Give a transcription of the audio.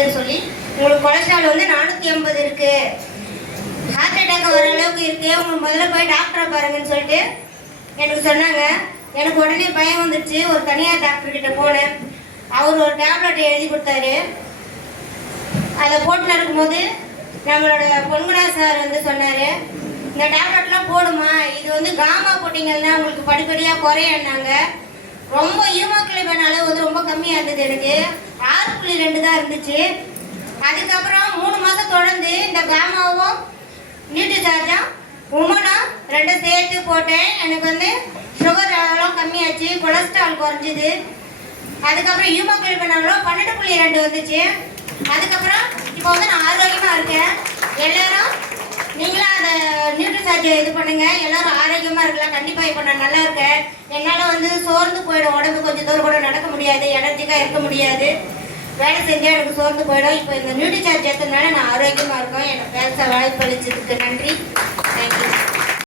450ன்னு சொல்லி, உங்களுக்கு கொலஸ்ட்ரால் வந்து 480 இருக்கு, ஹார்ட் அட்டாக் வர அளவுக்கு இருக்கு, உங்களுக்கு முதல்ல போய் டாக்டரை பாருங்கன்னு சொல்லிட்டு எனக்கு சொன்னாங்க. எனக்கு உடனே பயம் வந்துடுச்சு. ஒரு தனியார் டாக்டர் கிட்ட போனேன். அவர் ஒரு டேப்லெட் எழுதி கொடுத்தாரு. அதை போட்டு இருக்கும்போது நம்மளோட பொன்குணா சார் வந்து சொன்னார், இந்த டேப்லெட்லாம் போடுமா, இது வந்து காமா போட்டிங்கன்னா உங்களுக்கு படிப்படியாக குறையன்னாங்க. ரொம்ப ஹீமோகுளோபின் அளவு வந்து ரொம்ப கம்மியாக இருந்தது. எனக்கு 6.2 தான் இருந்துச்சு. அதுக்கப்புறம் 3 மாதம் தொடர்ந்து இந்த காமாவும் நியூட்ரிசார்ஜும் உமனும் 2 சேர்த்து போட்டேன். எனக்கு வந்து சுகர் அளவும் கம்மியாச்சு, கொலஸ்ட்ரால் குறைஞ்சிது. அதுக்கப்புறம் ஹீமோகுளோபின் அளவு 12.2 வந்துச்சு. அதுக்கப்புறம் இப்போ வந்து நான் ஆரோக்கியமாக இருக்கேன். எல்லாரும் நீங்களும் அந்த நியூட்ரிசார்ஜை இது பண்ணுங்க, எல்லாரும் ஆரோக்கியமாக இருக்கலாம். கண்டிப்பாக இப்போ நான் நல்லா இருக்கேன். என்னால் வந்து சோர்ந்து போயிடும், உடம்பு கொஞ்சம் தூரம் கூட நடக்க முடியாது, எனர்ஜிக்காக இருக்க முடியாது, வேலை செஞ்சால் எனக்கு சோர்ந்து போயிடும். இப்போ இந்த நியூட்ரிசார்ஜ் எடுத்ததுனால நான் ஆரோக்கியமாக இருக்கேன். எனக்கு பேச வாய்ப்பு அளிச்சதுக்கு நன்றி.